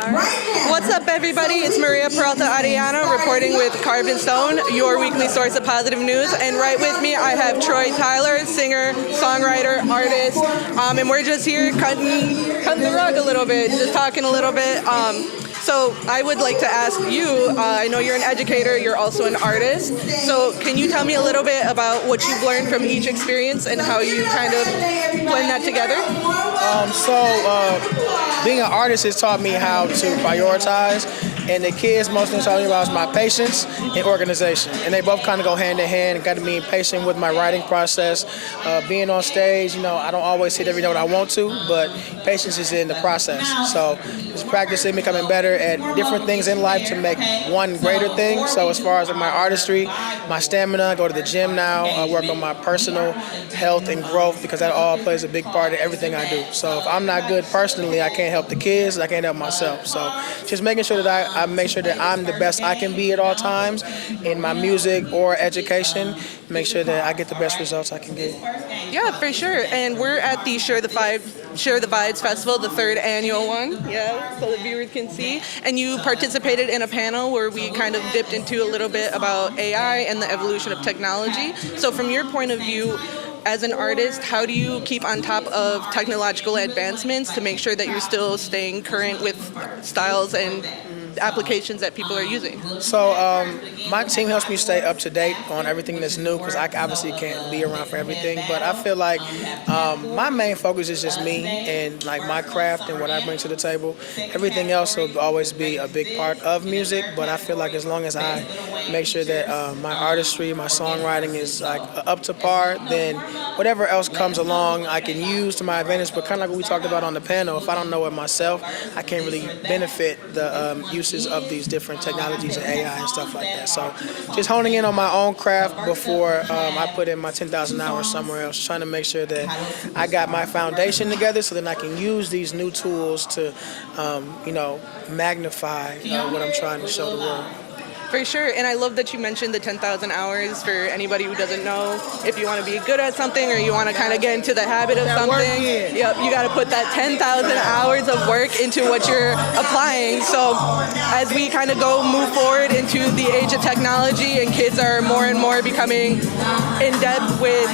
What's up, everybody? It's Peralta-Arellano reporting with Carvd N Stone, your weekly source of positive news. And right with me, I have Troy Tyler, singer, songwriter, artist, and we're just here cutting the rug a little bit, just talking a little bit. So I would like to ask you, I know you're an educator, you're also an artist, so can you tell me a little bit about what you've learned from each experience and how you kind of blend that together? Being an artist has taught me how to prioritize, and the kids mostly taught me about my patience and organization, and they both kind of go hand in hand. And got to be patient with my writing process. Being on stage, I don't always hit every note I want to, but patience is in the process. So just practicing, becoming better at different things in life to make one greater thing. So as far as my artistry, my stamina, I go to the gym now, I work on my personal health and growth, because that all plays a big part in everything I do. So if I'm not good personally, I can't help the kids, I can't help myself. So just making sure that I make sure that I'm the best I can be at all times in my music or education, make sure that I get the best results I can get. Yeah, for sure. And we're at the Share the Vibes Festival, the 3rd annual one, so the viewers can see. And you participated in a panel where we kind of dipped into a little bit about AI and the evolution of technology. So from your point of view, as an artist, how do you keep on top of technological advancements to make sure that you're still staying current with styles and applications that people are using? So my team helps me stay up to date on everything that's new, because I obviously can't be around for everything, but I feel like my main focus is just me and like my craft and what I bring to the table. Everything else will always be a big part of music, but I feel like as long as I make sure that my artistry, my songwriting is like up to par, then whatever else comes along I can use to my advantage. But kind of like what we talked about on the panel, if I don't know it myself, I can't really benefit the uses of these different technologies and AI and stuff like that. So just honing in on my own craft before I put in my 10,000 hours somewhere else, trying to make sure that I got my foundation together so then I can use these new tools to, magnify what I'm trying to show the world. For sure, and I love that you mentioned the 10,000 hours for anybody who doesn't know. If you want to be good at something or you want to kind of get into the habit of something, yep, you got to put that 10,000 hours of work into what you're applying. So as we kind of move forward into the age of technology and kids are more and more becoming in depth with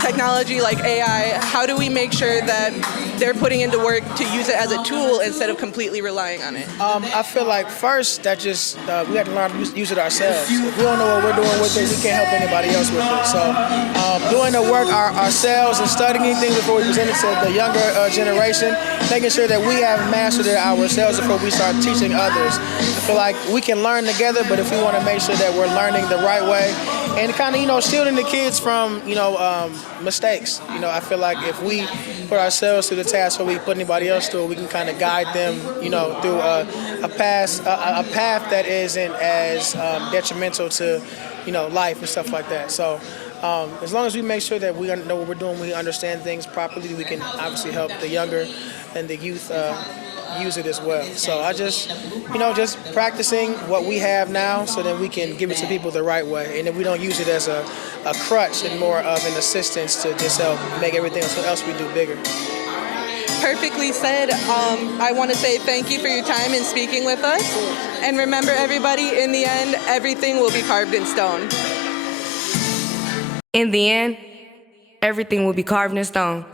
technology like AI, how do we make sure that they're putting into work to use it as a tool instead of completely relying on it? I feel like first that just we have to learn to use it ourselves. If we don't know what we're doing with it, we can't help anybody else with it. So doing the work ourselves and studying things before we present it to the younger generation, making sure that we have mastered it ourselves before we start teaching others. I feel like we can learn together, but if we want to make sure that we're learning the right way and kind of, shielding the kids from, mistakes. I feel like if we put ourselves through the task where we put anybody else through, we can kind of guide them, through a path that isn't as detrimental to, life and stuff like that. So as long as we make sure that we know what we're doing, we understand things properly, we can obviously help the younger and the youth use it as well. So I just, just practicing what we have now so that we can give it to people the right way. And if we don't use it as a crutch and more of an assistance to just help make everything else we do bigger. Perfectly said. I want to say thank you for your time and speaking with us. And remember, everybody, in the end, everything will be carved in stone. In the end, everything will be carved in stone.